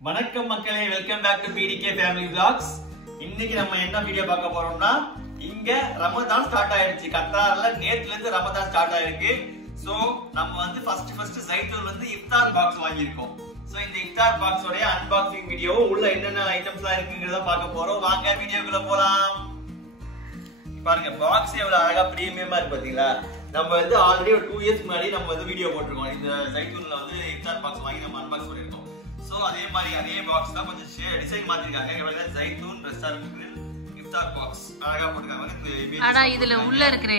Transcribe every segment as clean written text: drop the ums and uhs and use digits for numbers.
வணக்கம் மக்களே, welcome back to PDK family vlogs. இன்னைக்கு நம்ம என்ன வீடியோ பார்க்க போறோம்னா, இங்க ரமதான் ஸ்டார்ட் ஆயிருச்சு. கத்தார்ல நேத்துல இருந்து ரமதான் ஸ்டார்ட் ஆயிருக்கு. சோ நம்ம வந்து ஃபர்ஸ்ட் ஜைத்தூன்ல இருந்து இஃப்தார் பாக்ஸ் வாங்கியிருக்கோம். சோ இந்த இஃப்தார் பாக்ஸ் உடைய அன்பாக்சிங் வீடியோ உள்ள என்னென்ன ஐட்டம்ஸ்லாம் இருக்குங்கறத பார்க்க போறோம். வாங்க வீடியோக்குள்ள போலாம். பாருங்க, பாக்ஸ் எவ்வளவு அழகா பிரீமியமா இருக்கு பாத்தீங்களா? நம்ம வந்து ஆல்ரெடி ஒரு 2 இயர்ஸ் முன்னாடி நம்ம வந்து வீடியோ போட்டுருக்கோம். இந்த ஜைத்தூன்ல வந்து இஃப்தார் பாக்ஸ் வாங்கி நம்ம அன்பாக்ஸ் பண்ணிருக்கோம். சோ அதே மாதிரி அதே பாக்ஸ் தான் கொஞ்சம் டிசைன் மாத்திருக்காங்க. இங்க ஜைத்தூன் ரெஸ்டாரன்ட் கிரில் இஃப்தார் பாக்ஸ் அழகா போட்டுருக்காங்க. ஆனா இதுல உள்ள இருக்கிற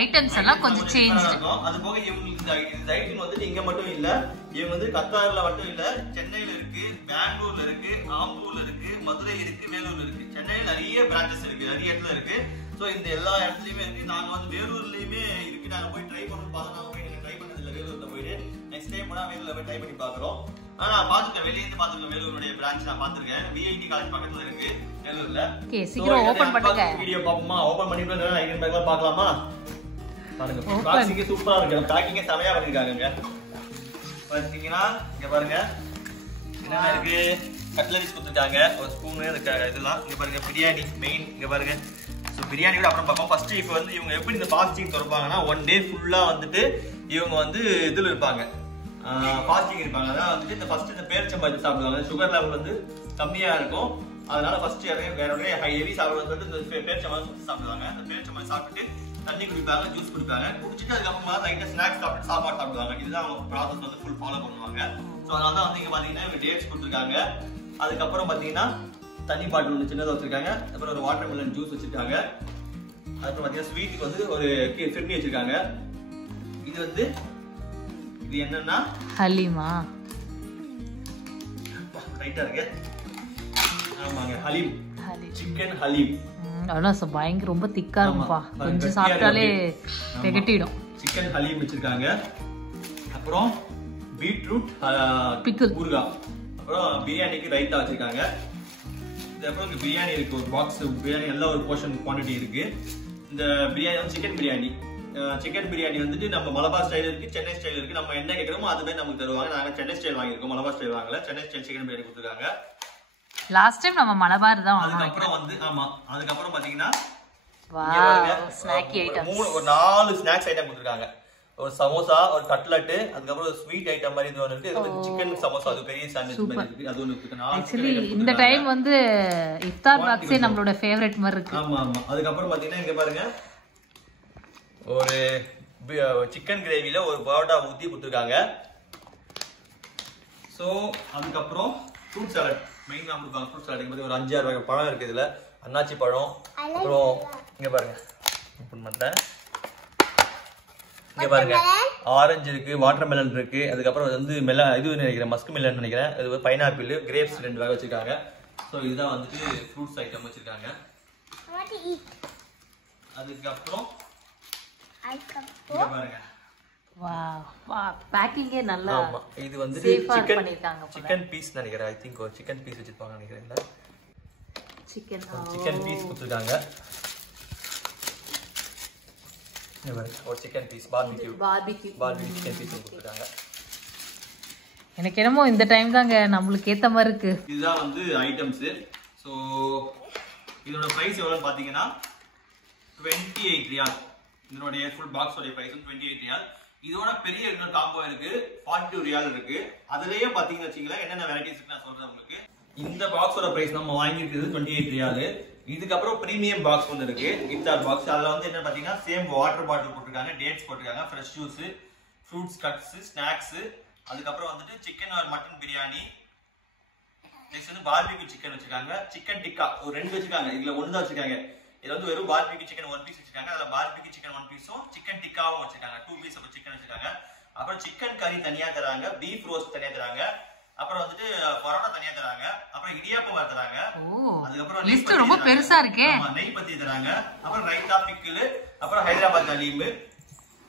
ஐட்டம்ஸ் எல்லாம் கொஞ்சம் சேஞ்ச் இருக்கும். அது போக இவங்க ஜைத்தூன் வந்து இங்க மட்டும் இல்ல, இவங்க வந்து கத்தார்ல மட்டும் இல்ல, சென்னையில இருக்கு, பெங்களூர்ல இருக்கு, ஆம்பூர்ல இருக்கு, மதுரை இருக்கு, வேலூர்ல இருக்கு. சென்னையில நிறைய பிரான்ச்சஸ் இருக்கு, நிறைய இடத்துல இருக்கு. சோ இந்த எல்லா இடத்துலயுமே இருக்கு. நாங்க வந்து வேலூர்லயுமே இருக்கு. நாங்க போய் ட்ரை பண்ணி பார்த்தோம். நாங்க போய் ட்ரை பண்ணது இல்ல வேலூர்ல போயிட்டு. நெக்ஸ்ட் டைம் போனா வேலூர்ல போய் ட்ரை பண்ணி பாக்குறோம். ஆனா பாத்துட்டேன், வெளிய இருந்து பாத்துட்டேன். வேலூருடைய பிரான்ச் நான் பாத்துர்க்கேன். VIT காலேஜ் பக்கத்துல இருக்கு வேலூர்ல. ஓகே, சீக்கிரம் ஓபன் பண்ணுங்க. வீடியோ பாப்போமா? ஓபன் பண்ணிட்டு ஐகன் பேக்லாம் பார்க்கலாமா? பாருங்க, பாக்ஸிங் சூப்பரா இருக்கு. பேக்கிங் செமையா பண்ணிருக்காங்க. பாத்தீங்கன்னா இங்க பாருங்க என்ன இருக்கு. கட்லரிஸ் கொடுத்துட்டாங்க, ஒரு ஸ்பூன், இதெல்லாம். இங்க பாருங்க பிரியாணி மெயின். இங்க பாருங்க. சோ பிரியாணி கூட அப்புறம் பார்ப்போம். ஃபர்ஸ்ட் இப்போ வந்து இவங்க எப்படி இந்த ஃபாஸ்டிங் திறப்பாங்கன்னா, 1 டே ஃபுல்லா வந்துட்டு இவங்க வந்து இதுல இருப்பாங்க, ஃபாஸ்டிங் இருப்பாங்க. அதான் வந்துட்டு இந்த ஃபர்ஸ்ட் இந்த பேரிச்சம்பழம் சாப்பிடுவாங்க. சுகர் லெவல் வந்து கம்மியா இருக்கும். அதனால ஃபர்ஸ்ட் வேற ஹெவி சாப்பிடுறது வந்து இந்த பேரிச்சம்பழம் சாப்பிடுவாங்க. அந்த பேரிச்சம்பழம் சாப்பிட்டு தண்ணி குடிப்பாங்க, ஜூஸ் குடிப்பாங்க. குடிச்சிட்டு அதுக்கப்புறமா லைட்டா ஸ்நாக்ஸ் சாப்பிட்டு சாப்பாடு சாப்பிடுவாங்க. இதுதான் அவங்க ப்ராசஸ் வந்து ஃபுல் ஃபாலோ பண்ணுவாங்க. ஸோ அதனால தான் வந்து இங்க பாத்தீங்கன்னா டேட்ஸ் கொடுத்துருக்காங்க. அதுக்கப்புறம் பாத்தீங்கன்னா தண்ணி பாட்டில் ஒன்று சின்னதாக வச்சிருக்காங்க. அப்புறம் ஒரு வாட்டர் மெலன் ஜூஸ் வச்சிருக்காங்க. அதுக்கப்புறம் பாத்தீங்கன்னா ஸ்வீட்டுக்கு வந்து ஒரு சட்னி வச்சிருக்காங்க. இது வந்து இது என்னன்னா ஹலீமா. ரைட்டா இருக்கு. ஆமாங்க, ஹலீம், சிக்கன் ஹலீம். ஆனா பயங்கர ரொம்ப திக்கா இருக்கும்பா. கொஞ்சம் சாப்பிட்டாலே திகட்டிடும். சிக்கன் ஹலீம் வச்சிருக்காங்க. அப்புறம் பீட்ரூட் பிக்கிள் ஊறுகாய். அப்புறம் பிரியாணிக்கு ரைத்தா வச்சிருக்காங்க. அப்புறம் பிரியாணி இருக்கு, ஒரு பாக்ஸ் பிரியாணி, எல்லா ஒரு போர்ஷன் குவான்டிட்டி இருக்கு. இந்த பிரியாணி வந்து சிக்கன் பிரியாணி. சிக்கன் பிரியாணி வந்துட்டு நம்ம மலபார் ஸ்டைல் இருக்கு, சென்னை ஸ்டைல் இருக்கு. நம்ம என்ன கேட்கறோமோ அது மாதிரி நமக்கு தருவாங்க. நாங்க சென்னை ஸ்டைல் வாங்கியிருக்கோம், மலபார் ஸ்டைல் வாங்கல. சென்னை ஸ்டைல் சிக்கன் பிரியாணி கொடுத்துருக்காங்க. லாஸ்ட் டைம் நம்ம மலபார் தான் வாங்குனோம். அதுக்கப்புறம் வந்து ஆமா, அதுக்கப்புறம் பாத்தீங்கன்னா ஸ்நாக்கி ஐட்டம், ஒரு 4 ஸ்நாக்ஸ் ஐட்டம் கொடுத்துருக்காங்க. ஒரு சமோசா, ஒரு கட்லெட், அதுக்கப்புறம் ஒரு ஸ்வீட் ஐட்டம் மாதிரி இது ஒன்று இருக்கு. இது சிக்கன் சமோசா, அது பெரிய சாண்ட்விச் மாதிரி இருக்கு. அது ஒன்று இருக்கு. ஆக்சுவலி இந்த டைம் வந்து இஃப்தார் பாக்ஸே நம்மளோட ஃபேவரட் மாதிரி இருக்கு. ஆமா ஆமா. அதுக்கப்புறம் பாத்தீங்கன்னா இங்க பாருங்க, ஒரு சிக்கன் கிரேவில ஒரு பரோட்டா ஊத்தி கொடுத்துருக்காங்க. சோ அதுக்கப்புறம் ஃப்ரூட் சாலட் மெயினா கொடுப்பாங்க. ஃப்ரூட் சாலட் மாதிரி ஒரு 5-6 வகை பழம் இருக்கு இதுல. அன்னாச்சி பழம், அப்புறம் இங்க பாருங்க ஓபன் பண்றேன். இங்க பாருங்க ஆரஞ்சு இருக்கு, வாட்டர் மெலன் இருக்கு. அதுக்கப்புறம் வந்து இது நினைக்கிறேன் மஸ்க் மெலன் நினைக்கிறேன். இது பைனாப்பிள், கிரேப்ஸ் 2 வகை வச்சிருக்காங்க. ஸோ இதுதான் வந்துட்டு ஃப்ரூட்ஸ் ஐட்டம் வச்சிருக்காங்க. அதுக்கப்புறம் இங்க பாருங்க, பேக்கிங்கே நல்லா. ஆமா, இது வந்து சிக்கன் பீஸ் நினைக்கிறேன். ஐ திங்க் ஒரு சிக்கன் பீஸ் வச்சிருப்பாங்க நினைக்கிறேன். சிக்கன் பீஸ் கொடுத்துருக்காங்க. ஒரு chicken piece barbecue chicken piece கொடுத்துருக்காங்க. எனக்கு என்னமோ இந்த டைம் தாங்க நம்மளுக்கு ஏத்த மாதிரி இருக்கு. இதுதான் வந்து ஐட்டம்ஸ். ஸோ இதோட பிரைஸ் எவ்வளோன்னு பார்த்தீங்கன்னா 28 ரியால். இதனுடைய ஃபுல் பாக்ஸோட பிரைஸ் 28 ரியால். இதோட பெரிய இன்னொரு காம்போ இருக்கு, 42 ரியால் இருக்கு. அதுலயே பாத்தீங்கன்னு வச்சுங்களேன் என்னென்ன வெரைட்டிஸ் இருக்கு நான் சொல்றேன் உங்களுக்கு. இந்த பாக்ஸோட பிரைஸ் நம்ம வாங்கியிருக்கிறது 28 ரியால். இதுக்கப்புறம் பிரீமியம் பாக்ஸ் ஒன்று இருக்கு, இஃப்தார் பாக்ஸ். அதில் வந்து என்ன பார்த்தீங்கன்னா சேம் வாட்டர் பாட்டில் போட்டிருக்காங்க, டேட்ஸ் போட்டிருக்காங்க, fresh juice, fruits cuts, snacks. அதுக்கப்புறம் வந்துட்டு chicken or mutton biryani. Next வந்து பார்பிக்யூ சிக்கன் வச்சிருக்காங்க. சிக்கன் டிக்கா ஒரு 2 வச்சிருக்காங்க. இதுல 1 தான் வச்சிருக்காங்க. இதுல வந்து வெறும் பார்பிக்யூ சிக்கன் 1 பீஸ் வச்சிருக்காங்க. அதுல பார்பிக்யூ சிக்கன் 1 பீஸும் சிக்கன் டிக்காவும் வச்சிருக்காங்க. 2 பீஸ் ஆஃப் சிக்கன் வச்சிருக்காங்க. அப்புறம் சிக்கன் கறி தனியா தராங்க, பீஃப் ரோஸ்ட் தனியா தராங்க, அப்புறம் வந்துட்டு பரோட்டா தனியா தராங்க, அப்புறம் இடியாப்பம் தராங்க. அதுக்கப்புறம் லிஸ்ட் ரொம்ப பெருசா இருக்கே. நெய் பத்தி தராங்க, அப்புறம் ரைத்தா, பிக்கிள், அப்புறம் ஹைதராபாத் ஹலீம்.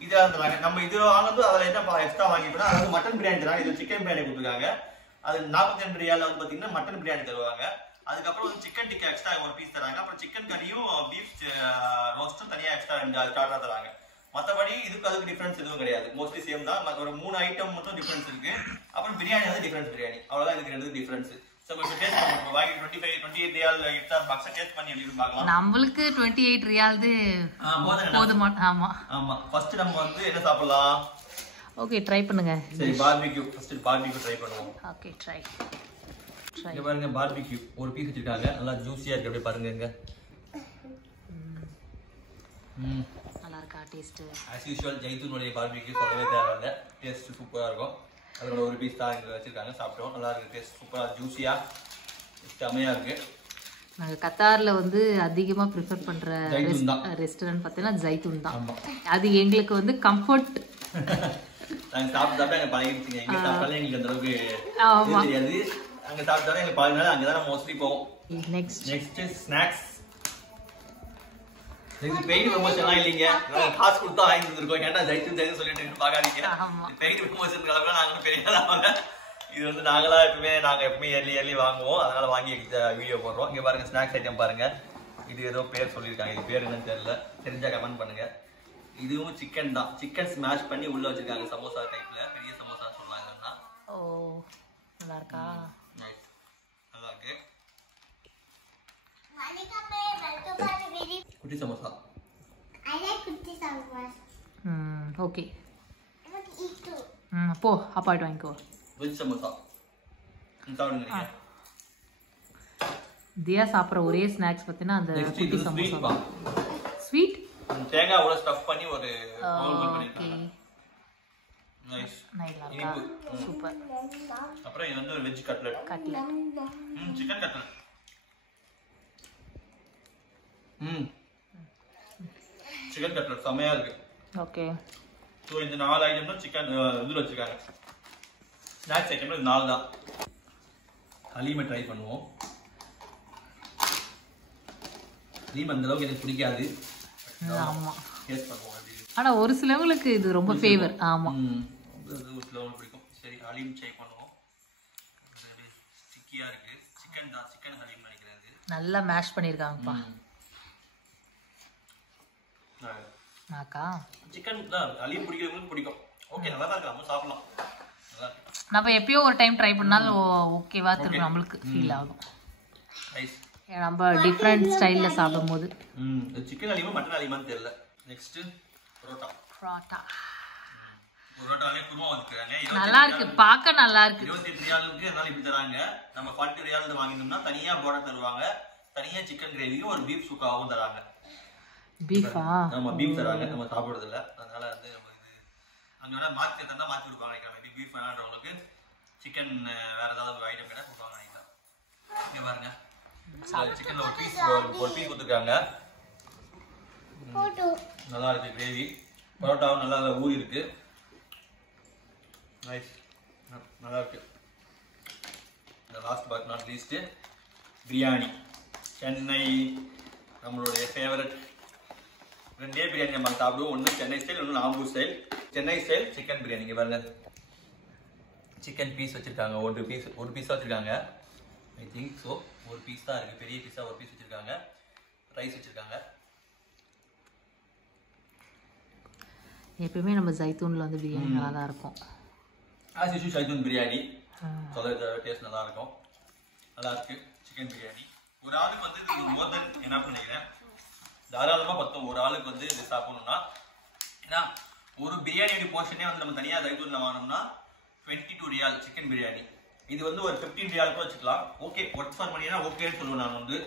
இதெல்லாம் தராங்க. நம்ம இது வாங்குறது அதுல என்ன எக்ஸ்ட்ரா வாங்கிட்டோம்னா அது மட்டன் பிரியாணி தராங்க. இது சிக்கன் பிரியாணி கொடுத்துருக்காங்க. அது 42 ரியால் வந்து பாத்தீங்கன்னா மட்டன் பிரியாணி தருவாங்க. அதுக்கப்புறம் வந்து சிக்கன் டிக்கா எக்ஸ்ட்ரா 1 பீஸ் தராங்க. அப்புறம் சிக்கன் கறியும் பீஃப் ரோஸ்டும் தனியா எக்ஸ்ட்ரா 2 சார்ஜா தராங்க. மற்றபடி இதுக்கு அதுக்கு டிஃபரன்ஸ் எதுவும் கிடையாது, மோஸ்ட்லி சேம் தான். ஒரு 3 ஐட்டம் மட்டும் டிஃபரன்ஸ் இருக்கு. அப்புறம் பிரியாணி வந்து டிஃபரன்ஸ் பிரியாணி, அவ்வளவுதான் இதுக்கு ரெண்டு டிஃபரன்ஸ். சோ இப்போ டேஸ்ட் பண்ணுவோம். வாங்கி 28 ரியால் இஃப்தார் பாக்ஸ் டேஸ்ட் பண்ணி எப்படி பார்க்கலாம். நம்மளுக்கு 28 ரியால்து போதுமா? ஆமா ஆமா. ஃபர்ஸ்ட் நம்ம வந்து என்ன சாப்பிடலாம்? ஓகே ட்ரை பண்ணுங்க. சரி பார்பிக்யூ, ஃபர்ஸ்ட் பார்பிக்யூ ட்ரை பண்ணுவோம். Okay try. இங்க பாருங்க பார்பிக்யூ ஒரு பீஸ் வச்சிருக்காங்க, நல்லா ஜூஸியா இருக்கு. அப்படியே பாருங்க இங்க. நல்லா இருக்கா டேஸ்ட்? as usual ஜைத்தூனுடைய பார்பிக்யூ சொல்லவே தேவையில்லை, டேஸ்ட் சூப்பரா இருக்கும். அதோட ஒரு பீஸ் தான் இங்க வச்சிருக்காங்க, சாப்பிட்டோம். நல்லா இருக்கு, டேஸ்ட் சூப்பரா ஜூஸியா செமையா இருக்கு. நாங்க கத்தார்ல வந்து அதிகமா ப்ரிஃபர் பண்ற ரெஸ்டாரன்ட் பார்த்தீங்கன்னா ஜைத்தூன் தான். அது எங்களுக்கு வந்து கம்ஃபர்ட். நாங்க சாப்பிட்டு எங்க பழகிடுச்சுங்க. எங்க சாப்பிட்டாலும் எங்களுக்கு அந்த அளவுக்கு தெரியாது, அங்க சாப்பிட்டாலும் எங்க பழகினால அங்கதான் மோஸ்ட்லி போவோம். Next snacks. இது பெய்டு ப்ரமோஷன்லாம் இல்லைங்க, காசு கொடுத்தா வாங்கி கொடுத்துருக்கோம். ஏன்னா ஜைத்தூன் ஜைத்தூன் சொல்லிட்டு பார்க்காதீங்க. பெய்டு ப்ரமோஷன் அளவுக்கு நாங்க பெரிய இது வந்து நாங்களா எப்பவுமே இயர்லி வாங்குவோம், அதனால வாங்கி வீடியோ போடுறோம். இங்க பாருங்க ஸ்நாக்ஸ் ஐட்டம் பாருங்க. இது ஏதோ பேர் சொல்லியிருக்காங்க, இது பேர் என்னன்னு தெரியல, தெரிஞ்சா கமெண்ட் பண்ணுங்க. இதுவும் சிக்கன் தான், சிக்கன் ஸ்மாஷ் பண்ணி உள்ள வச்சிருக்காங்க சமோசா டைப்ல. பெரிய சமோசா சொன்னாங்கன்னா. ஓ நல்லா இருக்கா? நைஸ், நல்லா இருக்கு. குட்டி சமோசா. I like குட்டி சமோசா. ஓகே. போ அப்பாயிட்டு வாங்கிக்கோ. வெஜ் சமோசா. சாப்பிடுங்க. தியா சாப்பிட்ற ஒரே ஸ்நாக்ஸ் பார்த்தீங்கன்னா அந்த குட்டி சமோசா. ஸ்வீட் தேங்காய் உள்ள ஸ்டஃப் பண்ணி ஒரு ரோல் பண்ணிருக்காங்க. நைஸ். நல்லா சூப்பர். அப்புறம் இது வந்து ஒரு veg cutlet. Chicken cutlet. Chicken cutlet செமையா இருக்கு. ஓகே. சோ இந்த 4 ஐட்டம் தான் சிக்கன் இதுல வச்சிருக்காங்க. ஸ்நாக்ஸ் ஐட்டம்ல 4 தான். ஹலீமை ட்ரை பண்ணுவோம். ஹலீம் அந்த அளவுக்கு எனக்கு பிடிக்காது. ஆமா. டேஸ்ட் பண்ணுவோம். ஆனா ஒரு சிலவங்களுக்கு இது ரொம்ப ஃபேவர். ஆமா. ஒரு சிலவங்களுக்கு பிடிக்கும். சரி ஹலீம் ட்ரை பண்ணுவோம். இது ஸ்டிக்கியா இருக்கு. சிக்கன் தான், சிக்கன் ஹலீம் நினைக்கிறேன் இது. நல்லா மேஷ் பண்ணிருக்காங்கப்பா. நாக்கா சிக்கன் தான் ஹலீம் பிடிக்கிறவங்களுக்கு பிடிக்கும். ஓகே நல்லா தான் இருக்கு, நம்ம சாப்பிடலாம். நல்லா இருக்கு. நம்ம எப்பயோ ஒரு டைம் ட்ரை பண்ணாலும் ஓகேவா திரும்ப நம்மளுக்கு ஃபீல் ஆகும். நைஸ். நம்ம டிஃபரண்ட் ஸ்டைல்ல சாப்பிடும்போது சிக்கன் ஹலீமா மட்டன் ஹலீமான்னு தெரியல. நெக்ஸ்ட் பரோட்டா. பரோட்டாலே குருமா வச்சுக்கிறாங்க. நல்லா இருக்கு, பார்க்க நல்லா இருக்கு. 28 ரியாலுக்கு அதனால இப்படி தராங்க. நம்ம 40 ரியாலுக்கு வாங்கினோம்னா தனியா பரோட்டா தருவாங்க, தனியா சிக்கன் கிரேவியும் ஒரு பீஃப் சுக்காவும் தராங்க. பீஃபா? ஆமா பீஃப் தராங்க, நம்ம சாப்பிடுறது இல்ல. அதனால வந்து நம்ம இது அங்கோட மாத்தி தந்தா மாத்தி கொடுப்பாங்க நினைக்கிறேன். மேபி பீஃப் வேணான்றவங்களுக்கு சிக்கன் வேற ஏதாவது ஐட்டம் கேட்டா கொடுப்பாங்க நினைக்கிறேன். இங்க பாருங்க சிக்கன்ல ஒரு பீஸ் கொடுத்துருக்காங்க. நல்லா இருக்கு கிரேவி. பரோட்டாவும் நல்லா ஊறி இருக்கு. நைஸ், நல்லா இருக்கு. இந்த last but not least biryani. Chennai நம்மளுடைய ஃபேவரட். ரெண்டே பிரியாணி நம்ம சாப்பிடுவோம். ஒன்று சென்னை ஸ்டைல், ஒன்று நாம்பூர் style. Chennai style chicken biryani. இங்கே பாருங்க சிக்கன் பீஸ் வச்சிருக்காங்க. ஒரு பீஸ் வச்சிருக்காங்க. ஐ திங்க் ஸோ ஒரு பீஸ் தான் இருக்கு. பெரிய பீஸா ஒரு பீஸ் வச்சிருக்காங்க. ரைஸ் வச்சிருக்காங்க. எப்பவுமே நம்ம ஜைத்தூன்ல வந்து பிரியாணி நல்லா தான் இருக்கும். ஆஸ் யூஷுவல் ஜைத்தூன் பிரியாணி சொல்ல டேஸ்ட் நல்லா இருக்கும். நல்லா இருக்கு சிக்கன் பிரியாணி. ஒரு ஆளுக்கு வந்து இது மோர் தென் என்ன நினைக்கிறேன், தாராளமா பத்தும் ஒரு ஆளுக்கு வந்து இது சாப்பிடணும்னா. ஏன்னா ஒரு பிரியாணியோட போர்ஷனே வந்து நம்ம தனியாக ஜைத்தூன்ல வாங்கினோம்னா 22 ரியால் சிக்கன் பிரியாணி. இது வந்து ஒரு 15 ரியாலுக்கு வச்சுக்கலாம். ஓகே, ஒர்க் ஃபார் பண்ணினா ஓகேன்னு சொல்லுவேன். நான் வந்து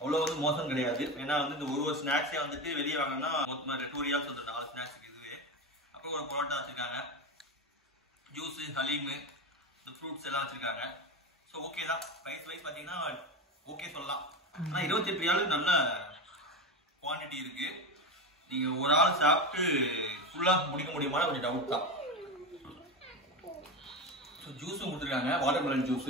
அவ்வளோ வந்து மோசம் கிடையாது. ஏன்னா வந்து இந்த ஒரு ஸ்நாக்ஸே வந்துட்டு வெளியே வாங்கினா மொத்தமாக 2 ரியால்ஸ் வந்து 4 ஸ்நாக்ஸுக்கு இதுவே. அப்புறம் ஒரு பரோட்டா வச்சிருக்காங்க, ஜூஸு, ஹலீமு, இந்த ஃப்ரூட்ஸ் எல்லாம் வச்சிருக்காங்க. ஸோ ஓகே தான். ப்ரைஸ் வைஸ் பார்த்தீங்கன்னா ஓகே சொல்லலாம். ஆனால் 28 ரியாலுக்கு நல்ல குவான்டிட்டி இருக்கு. நீங்க ஒரு ஆள் சாப்பிட்டு ஃபுல்லா முடிக்க முடியுமா கொஞ்சம் டவுட் தான். ஜூஸும் கொடுத்துருக்காங்க, watermelon juice.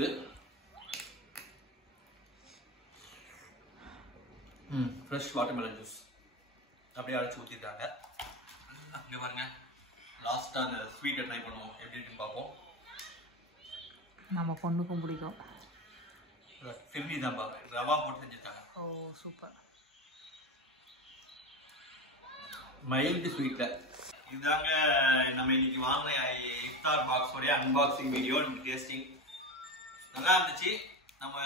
Fresh watermelon juice அப்படியே அரைச்சி ஊற்றிருக்காங்க. இங்கே பாருங்க லாஸ்ட்டாக அந்த ஸ்வீட்டை ட்ரை பண்ணுவோம், எப்படி இருக்குன்னு பார்ப்போம். நம்ம பொண்ணுக்கும் பிடிக்கும். ஃபிர்னி தான் ரவா போட்டு செஞ்சுருக்காங்க. ஓ சூப்பர். மைல்டு ஸ்வீட்ல இதுதாங்க நம்ம இன்னைக்கு வாங்கின இஃப்தார் பாக்ஸ் உடைய அன்பாக்சிங் வீடியோ டேஸ்டிங் நல்லா இருந்துச்சு. நம்ம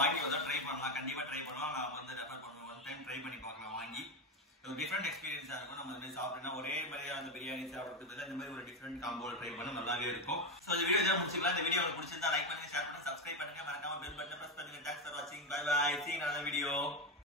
வாங்கி வந்தா ட்ரை பண்ணலாம், கண்டிப்பா ட்ரை பண்ணலாம். நான் வந்து ரெஃபர் பண்ணுவேன், ஒன் டைம் ட்ரை பண்ணி பார்க்கலாம் வாங்கி. ஒரு டிஃப்ரெண்ட் எக்ஸ்பீரியன்ஸா இருக்கும். நம்ம இந்த சாப்பிட்டோம்னா ஒரே மாதிரியா அந்த பிரியாணி சாப்பிடுறதுக்கு இந்த மாதிரி ஒரு டிஃப்ரெண்ட் காம்போல ட்ரை பண்ணா நல்லாவே இருக்கும். ஸோ இந்த வீடியோ இதை முடிச்சுக்கலாம். இந்த வீடியோ உங்களுக்கு பிடிச்சிருந்தா லைக் பண்ணுங்க, ஷேர் பண்ணுங்க.